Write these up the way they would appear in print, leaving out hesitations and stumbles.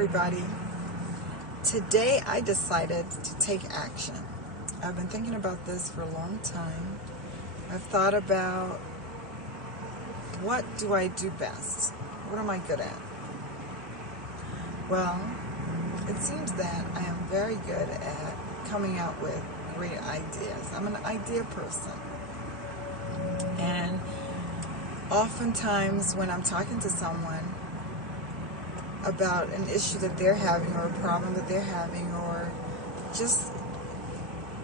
everybody. Today I decided to take action. I've been thinking about this for a long time. I've thought about what do I do best? What am I good at? Well, it seems that I am very good at coming out with great ideas. I'm an idea person. And oftentimes when I'm talking to someone about an issue that they're having or a problem that they're having, or just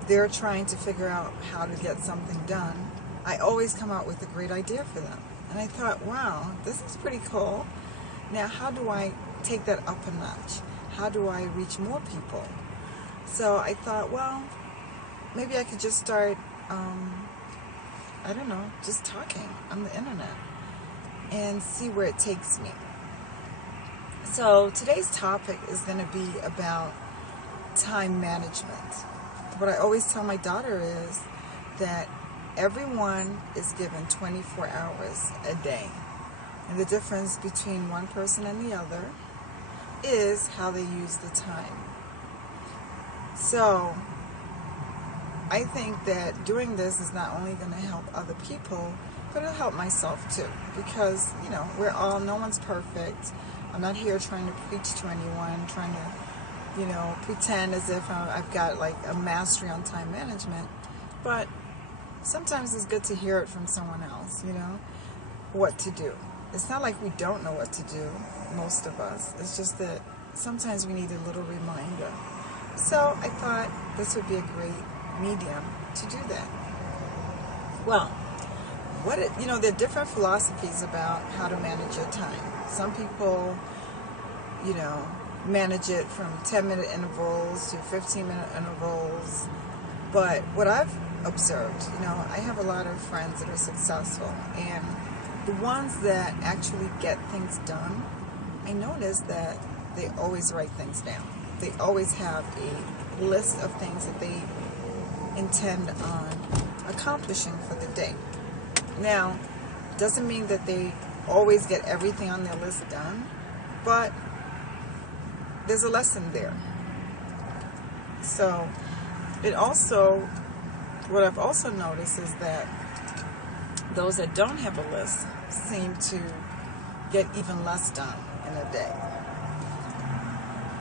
they're trying to figure out how to get something done, I always come out with a great idea for them. And I thought, wow, this is pretty cool. Now, how do I take that up a notch? How do I reach more people? So I thought, well, maybe I could just start, I don't know, just talking on the internet and see where it takes me. So today's topic is going to be about time management. What I always tell my daughter is that everyone is given 24 hours a day. And the difference between one person and the other is how they use the time. So I think that doing this is not only going to help other people, but it'll help myself too. Because, no one's perfect. I'm not here trying to preach to anyone, trying to, pretend as if I've got like a mastery on time management. But sometimes it's good to hear it from someone else, what to do. It's not like we don't know what to do, most of us. It's just that sometimes we need a little reminder. So I thought this would be a great medium to do that. Well, there are different philosophies about how to manage your time. Some people, manage it from 10-minute intervals to 15-minute intervals. But what I've observed, I have a lot of friends that are successful, and the ones that actually get things done, I notice that they always write things down. They always have a list of things that they intend on accomplishing for the day. Now, doesn't mean that they always get everything on their list done, but there's a lesson there. So what I've also noticed is that those that don't have a list seem to get even less done in a day.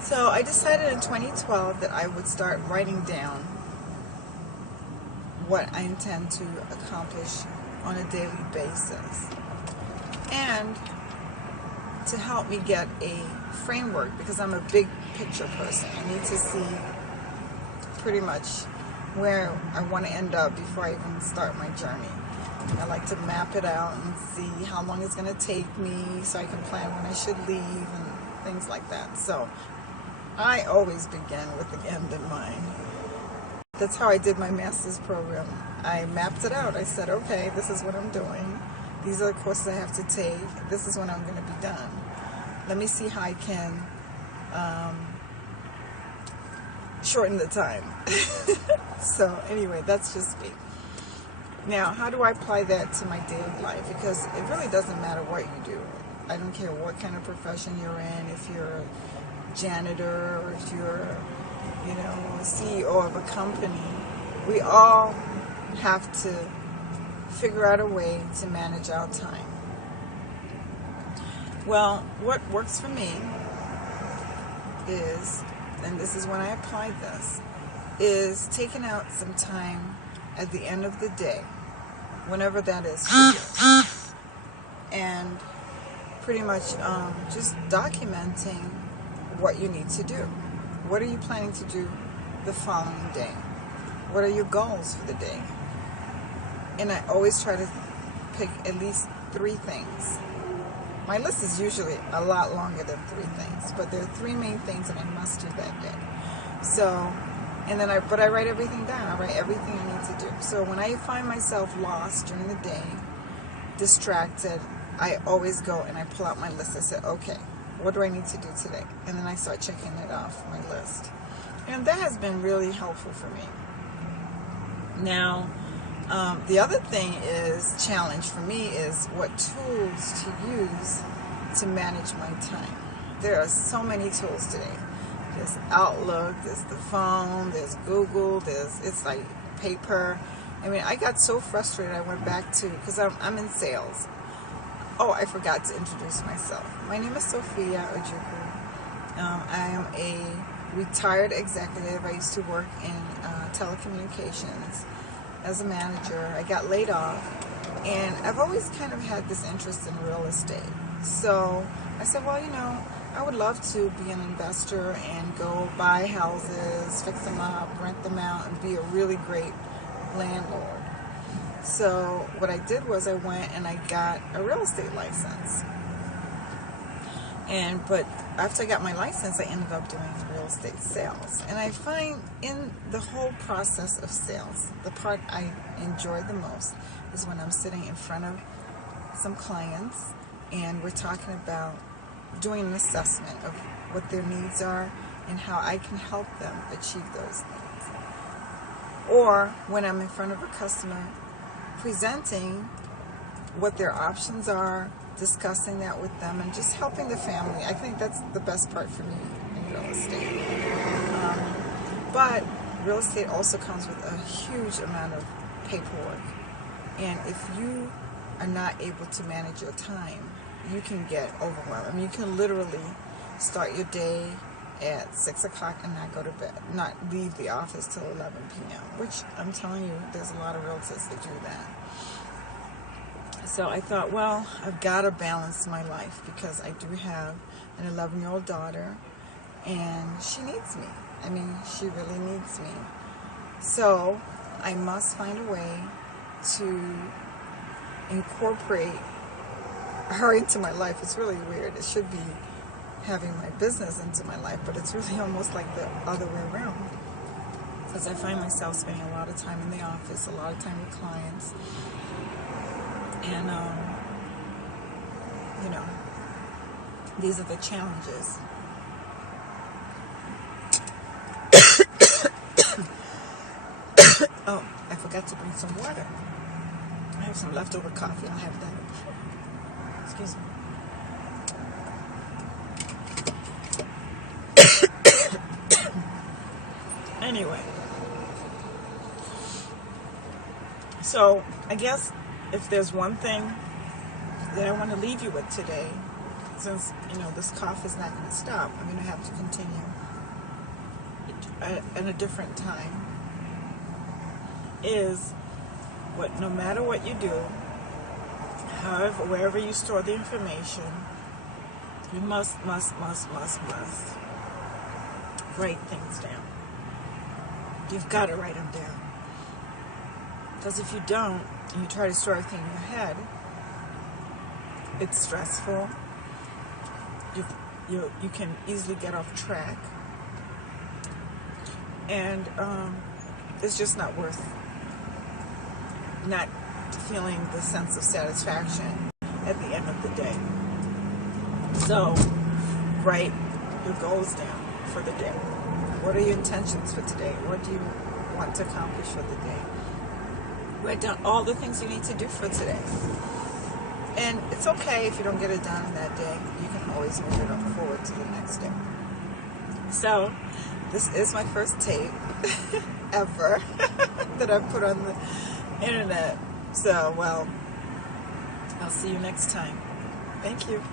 So I decided in 2012 that I would start writing down what I intend to accomplish on a daily basis. And to help me get a framework, because I'm a big picture person. I need to see pretty much where I want to end up before I even start my journey. I like to map it out and see how long it's going to take me so I can plan when I should leave and things like that. So I always begin with the end in mind. That's how I did my master's program. I mapped it out. I said, okay, this is what I'm doing. These are the courses I have to take. This is when I'm going to be done. Let me see how I can shorten the time. So anyway, that's just me. Now, how do I apply that to my daily life? Because it really doesn't matter what you do. I don't care what kind of profession you're in, if you're a janitor or if you're, a CEO of a company. We all have to figure out a way to manage our time. Well, what works for me is, and this is when I applied this, is taking out some time at the end of the day, whenever that is for you, and pretty much just documenting what you need to do. What are you planning to do the following day? What are your goals for the day? And I always try to pick at least 3 things. My list is usually a lot longer than 3 things, but there are 3 main things that I must do that day. So, but I write everything down. I write everything I need to do. So when I find myself lost during the day, distracted, I always go and I pull out my list. I say, okay, what do I need to do today? And then I start checking it off my list. And that has been really helpful for me. Now, the other challenge for me is what tools to use to manage my time. there are so many tools today. There's Outlook, there's the phone, there's Google, it's like paper. I mean, I got so frustrated, I went back to, because I'm in sales. Oh, I forgot to introduce myself. My name is Sophia Ojukwu. I am a retired executive. I used to work in telecommunications as a manager. I got laid off, and I've always kind of had this interest in real estate. So I said, well, I would love to be an investor and go buy houses, fix them up, rent them out, and be a really great landlord. So what I did was I went and I got a real estate license. But after I got my license, I ended up doing real estate sales. And I find in the whole process of sales, the part I enjoy the most is when I'm sitting in front of some clients and we're talking about doing an assessment of what their needs are and how I can help them achieve those needs. Or when I'm in front of a customer presenting what their options are, discussing that with them, and just helping the family. I think that's the best part for me in real estate. But real estate also comes with a huge amount of paperwork. And if you are not able to manage your time, you can get overwhelmed. I mean, you can literally start your day at 6 o'clock and not go to bed, not leave the office till 11 p.m., which I'm telling you, there's a lot of realtors that do that. So I thought, well, I've got to balance my life because I do have an 11-year-old daughter and she needs me. I mean, she really needs me. So I must find a way to incorporate her into my life. It's really weird. It should be having my business into my life, but it's really almost like the other way around, because I find myself spending a lot of time in the office, a lot of time with clients, and these are the challenges. Oh, I forgot to bring some water. I have some leftover coffee. I'll have that. Excuse me. Anyway, so I guess if there's one thing that I want to leave you with today, since this cough is not going to stop, I'm going to have to continue at a different time, is no matter what you do, however, wherever you store the information, you must write things down. You've got to write them down. Because if you don't, and you try to store everything in your head, it's stressful. You can easily get off track. And it's just not worth not feeling the sense of satisfaction at the end of the day. So, write your goals down for the day. What are your intentions for today? What do you want to accomplish for the day? Write down all the things you need to do for today. And it's okay if you don't get it done that day. You can always move it up forward to the next day. So, this is my first tape ever that I've put on the internet. So, well, I'll see you next time. Thank you.